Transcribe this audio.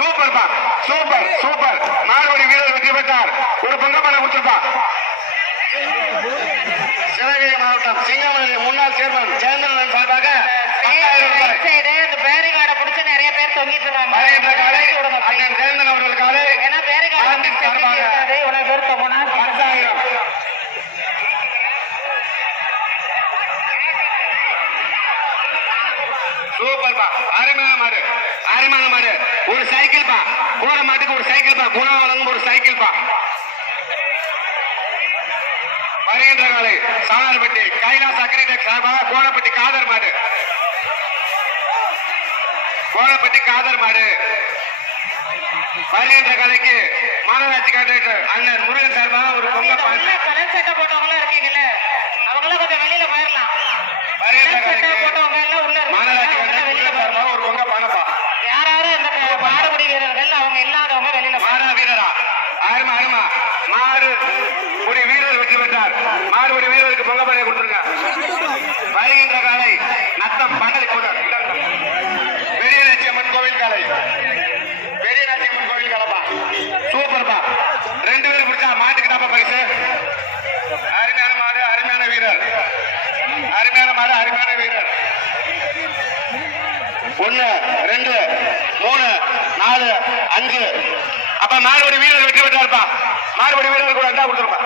Super பா, super super. மாடுபடி வீரர் வெற்றி பெற்றார். ஒரு பங்கப்பான கொடுத்துருப்பா. சிவகங்கை மாவட்டம் சிங்கமலை முன்னாள் சேர்மன் ஜெயந்திரன் சார்பாக 10,000 ரூபாய். இந்த பேரிகாடை பிடிச்சு நிறைய பேர் தொங்கிட்டு இருக்காங்க. அண்ணன் ஜெயந்தன் அவர்கள் காலை ஏன்னா பேரிகாடு சார்பாக இவ்வளவு பேர் தொங்கினா 10,000. சூப்பர் பா, அருமையான மாடு, அருமையான மாடு. ஒரு சைக்கிள் பா, போற மாட்டுக்கு ஒரு சைக்கிள் பா, குணம் வழங்கும் ஒரு சைக்கிள் பா. வருகின்ற காலை சாணார்பட்டி கைலாஸ் அக்ரிடெக் சார்பாக கோணப்பட்டி காதர் மாடு, கோணப்பட்டி காதர் மாடு. வருகின்ற கலைக்கு மாநகராட்சி கான்ட்ராக்டர் அண்ணன் முருகன் சார்பாக ஒரு பொங்க பாட்டு. கலர் சட்டை போட்டவங்களும் இருக்கீங்கல்ல, அவங்களாம் கொஞ்சம் வெளியில போயிடலாம். வருகின்ற கலைக்கு போட்டவங்க எல்லாம் உள்ள மாநகராட்சி கான்ட்ராக்டர் முருகன் சார்பாக ஒரு பொங்க பானப்பா. யாராவது இந்த மாடுபிடி வீரர்கள் அவங்க இல்லாதவங்க வெளியில மாடா வீரரா, அருமா அருமா. மாடுபடி வீரர் வெற்றி பெற்றார். மாடுபடி வீரருக்கு பொங்க பானையை கொடுத்துருங்க. வருகின்ற காலை நத்தம் பண்ணலை போதார். பெரிய நச்சியம்மன் கோவில் காலை, பெரிய நச்சியம்மன் கோவில் காலப்பா. சூப்பர்பா, 2 பேர் பிடிச்சா மாட்டுக்கு தாப்பா பரிசு. அருமையான மாடு, அருமையான வீரர், அருமையான மாடு, அருமையான வீரர். 1 2 3 4 5. அப்ப மாடுபடி வீரர் வெற்றி பெற்றார்ப்பா. மாடுபடி வீரர் கூட கொடுத்துருப்பா.